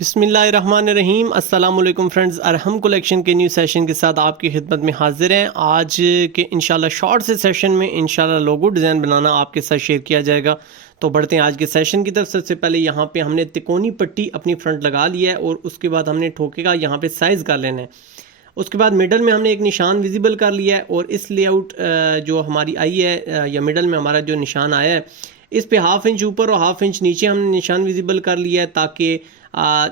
बिस्मिल्लाहिर्रहमानिर्रहीम अस्सलाम वालेकुम फ्रेंड्स, अरहम कलेक्शन के न्यू सेशन के साथ आपकी खिदमत में हाजिर हैं। आज के इंशाल्लाह शॉर्ट से सेशन में इंशाल्लाह लोगो डिज़ाइन बनाना आपके साथ शेयर किया जाएगा। तो बढ़ते हैं आज के सेशन की तरफ। सबसे पहले यहाँ पे हमने तिकोनी पट्टी अपनी फ्रंट लगा लिया है और उसके बाद हमने ठोके का यहाँ पे साइज़ कर लेना है। उसके बाद मिडल में हमने एक निशान विजिबल कर लिया है और इस लेआउट जो हमारी आई है या मिडल में हमारा जो निशान आया है इस पे हाफ इंच ऊपर और हाफ इंच नीचे हमने निशान विजिबल कर लिया है, ताकि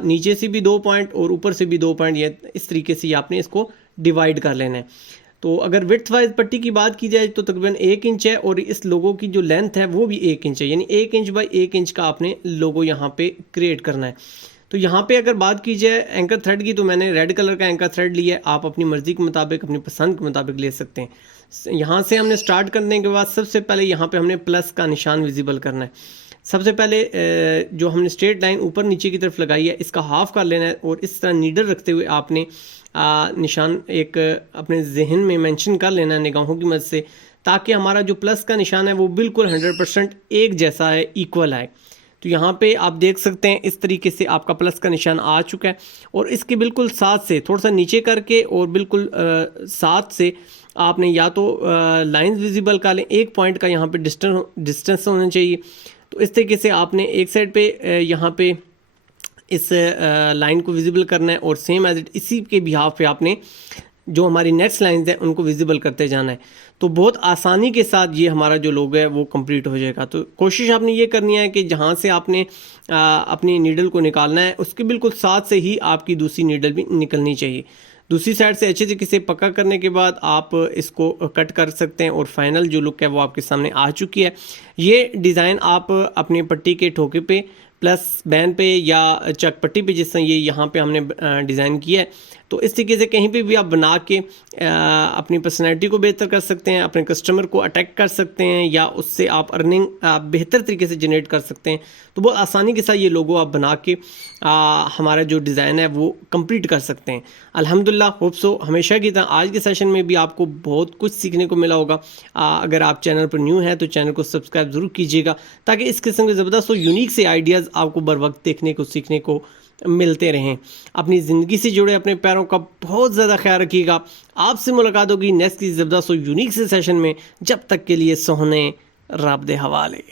नीचे से भी 2 पॉइंट और ऊपर से भी 2 पॉइंट, ये इस तरीके से आपने इसको डिवाइड कर लेना है। तो अगर विड्थ वाइज पट्टी की बात की जाए तो तकरीबन 1 इंच है और इस लोगो की जो लेंथ है वो भी 1 इंच है, यानी 1 इंच बाई 1 इंच का आपने लोगो यहाँ पे क्रिएट करना है। तो यहाँ पे अगर बात की जाए एंकर थ्रेड की, तो मैंने रेड कलर का एंकर थ्रेड लिया है। आप अपनी मर्ज़ी के मुताबिक, अपनी पसंद के मुताबिक ले सकते हैं। यहाँ से हमने स्टार्ट करने के बाद सबसे पहले यहाँ पे हमने प्लस का निशान विजिबल करना है। सबसे पहले जो हमने स्ट्रेट लाइन ऊपर नीचे की तरफ लगाई है इसका हाफ कर लेना है और इस तरह नीडल रखते हुए आपने निशान एक अपने जहन में मेंशन कर लेना है निगाहों की मदद से, ताकि हमारा जो प्लस का निशान है वो बिल्कुल 100% एक जैसा है, इक्वल आए। तो यहाँ पे आप देख सकते हैं इस तरीके से आपका प्लस का निशान आ चुका है और इसके बिल्कुल साथ से थोड़ा सा नीचे करके और बिल्कुल साथ से आपने या तो लाइंस विजिबल कर लें। 1 पॉइंट का यहाँ पे डिस्टेंस होना चाहिए। तो इस तरीके से आपने एक साइड पे यहाँ पे इस लाइन को विजिबल करना है और सेम एज इट इसी के बिहाफ पे आपने जो हमारी नेक्स्ट लाइंस हैं उनको विजिबल करते जाना है। तो बहुत आसानी के साथ ये हमारा जो लोगो है वो कंप्लीट हो जाएगा। तो कोशिश आपने ये करनी है कि जहाँ से आपने अपनी नीडल को निकालना है उसके बिल्कुल साथ से ही आपकी दूसरी नीडल भी निकलनी चाहिए। दूसरी साइड से अच्छे तरीके से पक्का करने के बाद आप इसको कट कर सकते हैं और फाइनल जो लुक है वो आपके सामने आ चुकी है। ये डिज़ाइन आप अपनी पट्टी के ठोके पे, प्लस बैन पे या चक पट्टी पे, जिस तरह ये यहाँ पे हमने डिज़ाइन किया है, तो इस तरीके से कहीं पे भी आप बना के अपनी पर्सनैलिटी को बेहतर कर सकते हैं, अपने कस्टमर को अटैक कर सकते हैं या उससे आप अर्निंग बेहतर तरीके से जनरेट कर सकते हैं। तो बहुत आसानी के साथ ये लोगो आप बना के हमारा जो डिज़ाइन है वो कंप्लीट कर सकते हैं। अल्हम्दुलिल्लाह, होप सो हमेशा की तरह आज के सेशन में भी आपको बहुत कुछ सीखने को मिला होगा। अगर आप चैनल पर न्यू हैं तो चैनल को सब्सक्राइब ज़रूर कीजिएगा, ताकि इस किस्म के ज़बरदस्त और यूनिक से आइडियाज़ आपको बर वक्त देखने को सीखने को मिलते रहें। अपनी ज़िंदगी से जुड़े अपने पैरों का बहुत ज़्यादा ख्याल रखिएगा। आपसे मुलाकात होगी नेक्स्ट की ज़बरदस्त और यूनिक से सेशन में। जब तक के लिए सोहने रब दे हवाले।